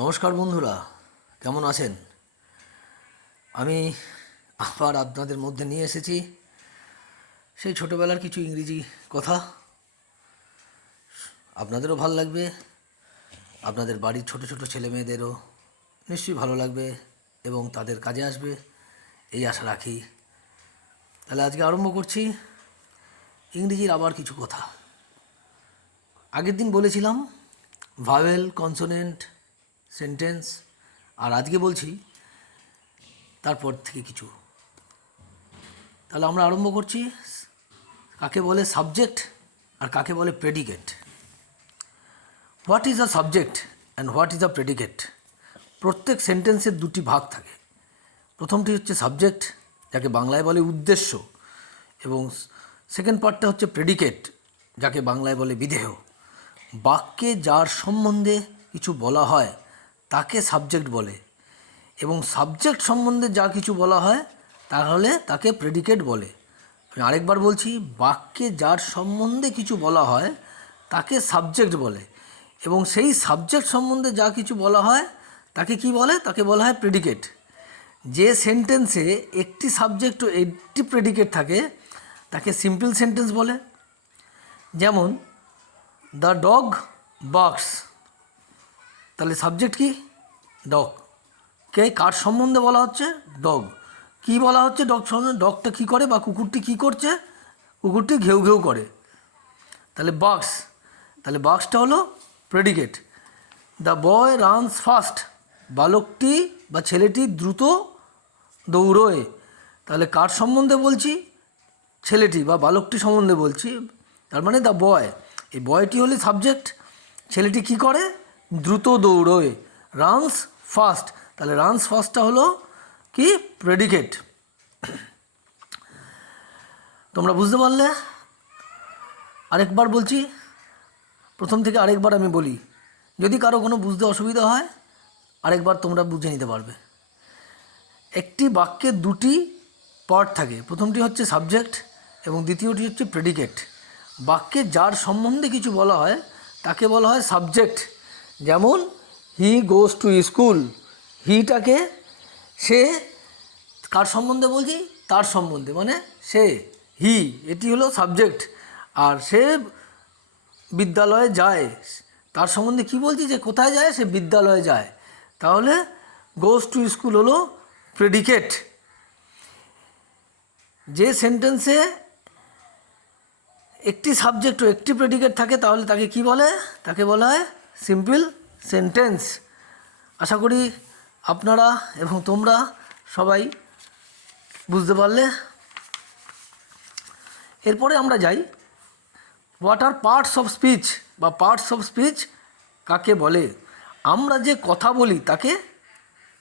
নমস্কার বন্ধুরা, কেমন আছেন? আমি আবার আপনাদের মধ্যে নিয়ে এসেছি সেই ছোটোবেলার কিছু ইংরেজি কথা। আপনাদেরও ভালো লাগবে, আপনাদের বাড়ির ছোট ছোট ছেলে মেয়েদেরও নিশ্চয়ই ভালো লাগবে এবং তাদের কাজে আসবে এই আশা রাখি। তাহলে আজকে আরম্ভ করছি ইংরেজির আবার কিছু কথা। আগের দিন বলেছিলাম ভাওয়েল, কনসোনেন্ট, সেন্টেন্স, আর আজকে বলছি তারপর থেকে কিছু। তাহলে আমরা আরম্ভ করছি কাকে বলে সাবজেক্ট আর কাকে বলে predicate. What is a subject and what is a predicate? প্রত্যেক সেন্টেন্সের দুটি ভাগ থাকে। প্রথমটি হচ্ছে সাবজেক্ট, যাকে বাংলায় বলে উদ্দেশ্য, এবং সেকেন্ড পার্টটা হচ্ছে প্রেডিকেট, যাকে বাংলায় বলে বিধেয়। বাক্যে যার সম্বন্ধে কিছু বলা হয় তাকে সাবজেক্ট বলে, এবং সাবজেক্ট সম্বন্ধে যা কিছু বলা হয় তাহলে তাকে প্রেডিকেট বলে। আমি আরেকবার বলছি, বাক্যে যার সম্বন্ধে কিছু বলা হয় তাকে সাবজেক্ট বলে, এবং সেই সাবজেক্ট সম্বন্ধে যা কিছু বলা হয় তাকে কি বলে? তাকে বলা হয় প্রেডিকেট। যে সেন্টেন্সে একটি সাবজেক্ট ও একটি প্রেডিকেট থাকে তাকে সিম্পল সেন্টেন্স বলে। যেমন দ্য ডগ বার্কস, তাহলে সাবজেক্ট কি? ডগ। কার সম্বন্ধে বলা হচ্ছে? ডগ। কি বলা হচ্ছে ডগ সম্বন্ধে? ডগটা কী করে বা কুকুরটি কী করছে? কুকুরটি ঘেউ ঘেউ করে, তাহলে বার্কস। তাহলে বার্কসটা হলো predicate. The boy runs fast, বালকটি বা ছেলেটি দ্রুত দৌড়োয়, তাহলে কার সম্বন্ধে বলছি? ছেলেটি বা বালকটি সম্বন্ধে বলছি, তার মানে দ্য বয়। এই বয়টি হলে সাবজেক্ট, ছেলেটি কি করে? দ্রুত দৌড়োয়, রানস ফাস্ট, তাহলে রানস ফাস্টটা হলো কি? প্রেডিকেট। তোমরা বুঝতে পারলে? আরেকবার বলছি, প্রথম থেকে আরেকবার আমি বলি, যদি কারো কোনো বুঝতে অসুবিধা হয় আরেকবার তোমরা বুঝে নিতে পারবে। একটি বাক্যে দুটি পার্ট থাকে, প্রথমটি হচ্ছে সাবজেক্ট এবং দ্বিতীয়টি হচ্ছে প্রেডিকেট। বাক্যে যার সম্বন্ধে কিছু বলা হয় তাকে বলা হয় সাবজেক্ট। যেমন হি গোজ টু স্কুল, হিটাকে সে কার সম্বন্ধে বলছি? তার সম্বন্ধে, মানে সে, হি, এটি হলো সাবজেক্ট। আর সে বিদ্যালয়ে যায়, তার সম্বন্ধে কি বলছি? যে কোথায় যায়? সে বিদ্যালয়ে যায়, তাহলে গোজ টু স্কুল হলো প্রেডিকেট। যে সেন্টেন্সে একটি সাবজেক্ট ও একটি প্রেডিকেট থাকে তাহলে তাকে কি বলে? তাকে বলা হয় সিম্পল সেন্টেন্স। আশা করি আপনারা এবং তোমরা সবাই বুঝতে পারলে। এরপরে আমরা যাই, what are parts of speech বা পার্টস অফ স্পিচ কাকে বলে? আমরা যে কথা বলি তাকে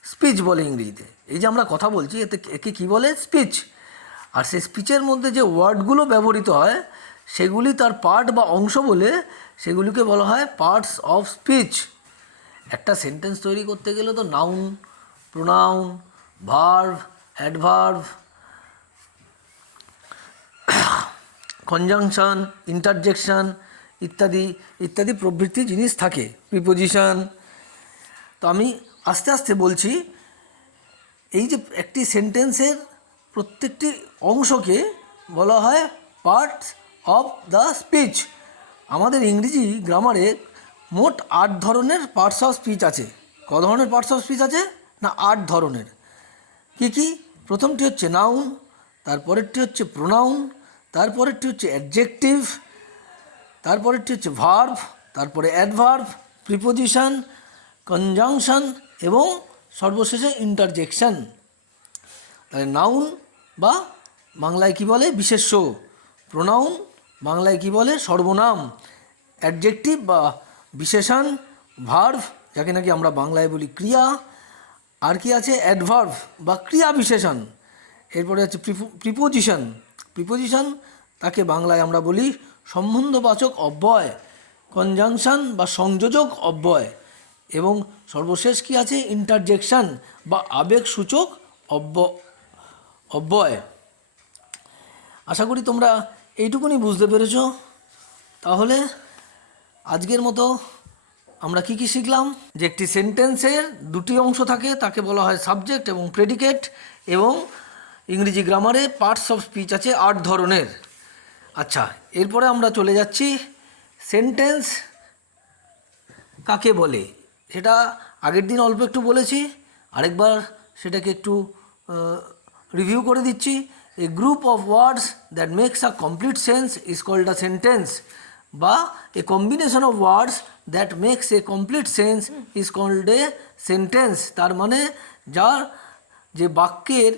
স্পিচ বলে ইংরেজিতে। এই যে আমরা কথা বলছি একে কী বলে? স্পিচ। আর সেই স্পিচের মধ্যে যে ওয়ার্ডগুলো ব্যবহৃত হয় সেগুলি তার পার্ট বা অংশ বলে, সেগুলিকে বলা হয় পার্টস অফ স্পিচ। একটা সেন্টেন্স তৈরি করতে গেলে তো noun, pronoun, verb, adverb, conjunction, interjection ইত্যাদি ইত্যাদি প্রভৃতি জিনিস থাকে, প্রিপোজিশন। তো আমি আস্তে আস্তে বলছি। এই যে একটি সেন্টেন্সের প্রত্যেকটি অংশকে বলা হয় পার্টস অফ দ্য স্পিচ। আমাদের ইংরেজি গ্রামারে মোট 8 ধরনের পার্টস অফ স্পিচ আছে। ক ধরনের পার্টস অফ স্পিচ আছে? না, 8 ধরনের। কি কি? প্রথমটি হচ্ছে নাউন, তারপরেরটি হচ্ছে প্রোনাউন, তারপরেরটি হচ্ছে অ্যাডজেক্টিভ, তারপরেরটি হচ্ছে ভার্ব, তারপরে অ্যাডভার্ব, প্রিপোজিশন, কনজাংশন এবং সর্বশেষে ইন্টারজেকশন। তাহলে নাউন বা বাংলায় কি বলে? বিশেষ্য। প্রোনাউন বাংলায় কি বলে? সর্বনাম। অ্যাডজেক্টিভ বা বিশেষণ। ভার্ব, যাকে নাকি আমরা বাংলায় বলি ক্রিয়া। আর কি আছে? অ্যাডভার্ব বা ক্রিয়া বিশেষণ। এরপরে হচ্ছে প্রিপোজিশন। প্রিপোজিশন তাকে বাংলায় আমরা বলি সম্বন্ধবাচক অব্যয়। কনজাংশন বা সংযোজক অব্যয়। এবং সর্বশেষ কি আছে? ইন্টারজেকশন বা আবেগসূচক অব্যয়। আশা করি তোমরা এইটুকুনি বুঝতে পেরেছ। তাহলে আজকের মতো আমরা কি শিখলাম? যে একটি সেন্টেন্সের দুটি অংশ থাকে, তাকে বলা হয় সাবজেক্ট এবং প্রেডিকেট, এবং ইংরেজি গ্রামারে পার্টস অফ স্পিচ আছে 8 ধরনের। আচ্ছা, এরপরে আমরা চলে যাচ্ছি সেন্টেন্স কাকে বলে। সেটা আগের দিন অল্প একটু বলেছি, আরেকবার সেটাকে একটু রিভিউ করে দিচ্ছি। A group of words that makes a complete sense is called a sentence, বা a combination of words that makes a complete sense is called a sentence. তার মানে যার যে বাক্যের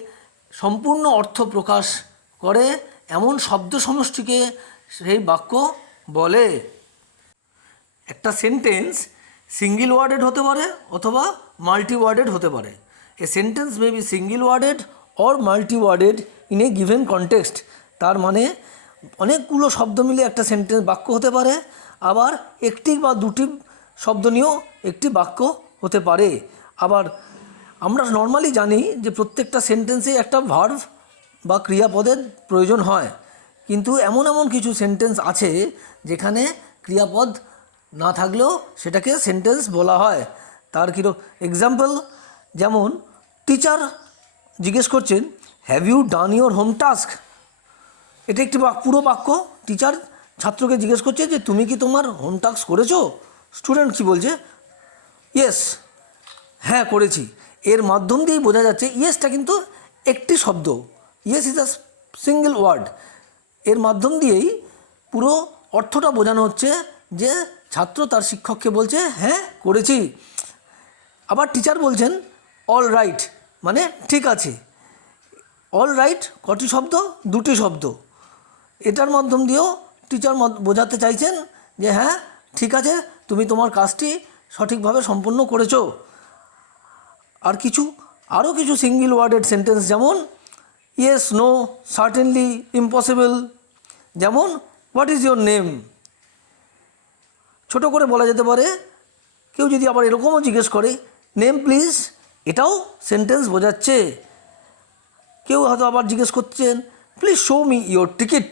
সম্পূর্ণ অর্থ প্রকাশ করে এমন শব্দ সমষ্টিকে সেই বাক্য বলে। একটা সেন্টেন্স সিঙ্গল ওয়ার্ডেড হতে পারে অথবা মাল্টি ওয়ার্ডেড হতে পারে। A sentence may be single worded or multi worded in a given context. তার মানে অনেকগুলো শব্দ মিলে একটা সেন্টেন্স বাক্য হতে পারে, আবার একটি বা দুটি শব্দ নিয়েও একটি বাক্য হতে পারে। আবার আমরা নর্মালি জানি যে প্রত্যেকটা সেন্টেন্সে একটা ভার্ব বা ক্রিয়াপদের প্রয়োজন হয়, কিন্তু এমন এমন কিছু সেন্টেন্স আছে যেখানে ক্রিয়াপদ না থাকলেও সেটাকে সেন্টেন্স বলা হয়। তার এক্সাম্পল, যেমন টিচার জিজ্ঞেস করছেন, have you done your home task? এটা একটি পুরো বাক্য। টিচার ছাত্রকে জিজ্ঞেস করছে যে তুমি কি তোমার হোম টাস্ক করেছো? স্টুডেন্ট কি বলছে? ইয়েস, হ্যাঁ করেছি। এর মাধ্যম দিয়েই বোঝা যাচ্ছে ইয়েসটা কিন্তু একটি শব্দ, yes is a single word. এর মাধ্যম দিয়েই পুরো অর্থটা বোঝানো হচ্ছে যে ছাত্র তার শিক্ষককে বলছে হ্যাঁ করেছি। আবার টিচার বলছেন অল রাইট, মানে ঠিক আছে। অল রাইট কটি শব্দ? দুটি শব্দ। এটার মাধ্যম দিয়েও টিচার বোঝাতে চাইছেন যে হ্যাঁ ঠিক আছে, তুমি তোমার কাজটি সঠিকভাবে সম্পন্ন করেছো। আর আরও কিছু সিঙ্গল ওয়ার্ডেড সেন্টেন্স, যেমন ইয়েস, নো, সার্টেনলি, ইম্পসিবল। যেমন হোয়াট ইজ ইয়োর নেম? ছোটো করে বলা যেতে পারে। কেউ যদি আবার এরকমও জিজ্ঞেস করে নেম প্লিজ, এটাও সেন্টেন্স বোঝাচ্ছে। কেউ হয়তো আবার জিজ্ঞেস করছেন please show me your ticket.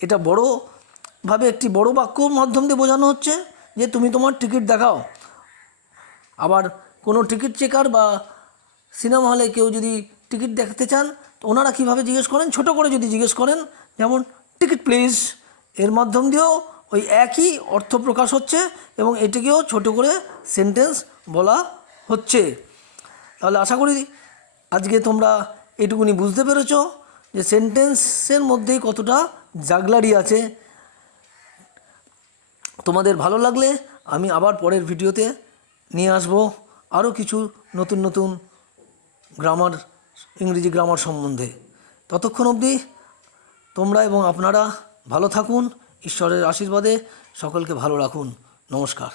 এটা বড়োভাবে একটি বড় বাক্যর মাধ্যম দিয়ে বোঝানো হচ্ছে যে তুমি তোমার টিকিট দেখাও। আবার কোনো টিকিট চেকার বা সিনেমা হলে কেউ যদি টিকিট দেখতে চান, তো ওনারা কীভাবে জিজ্ঞেস করেন? ছোটো করে যদি জিজ্ঞেস করেন, যেমন টিকিট প্লিজ, এর মাধ্যম দিয়েও ওই একই অর্থ প্রকাশ হচ্ছে এবং এটিকেও ছোটো করে সেন্টেন্স বলা হচ্ছে। তাহলে আশা করি আজকে তোমরা এটুকুনি বুঝতে পেরেছো যে সেন্টেন্সের মধ্যেই কতটা জাগলারি আছে। তোমাদের ভালো লাগলে আমি আবার পরের ভিডিওতে নিয়ে আসবো আরও কিছু নতুন নতুন গ্রামার, ইংরেজি গ্রামার সম্বন্ধে। ততক্ষণ অবধি তোমরা এবং আপনারা ভালো থাকুন। ঈশ্বরের আশীর্বাদে সকলকে ভালো রাখুন। নমস্কার।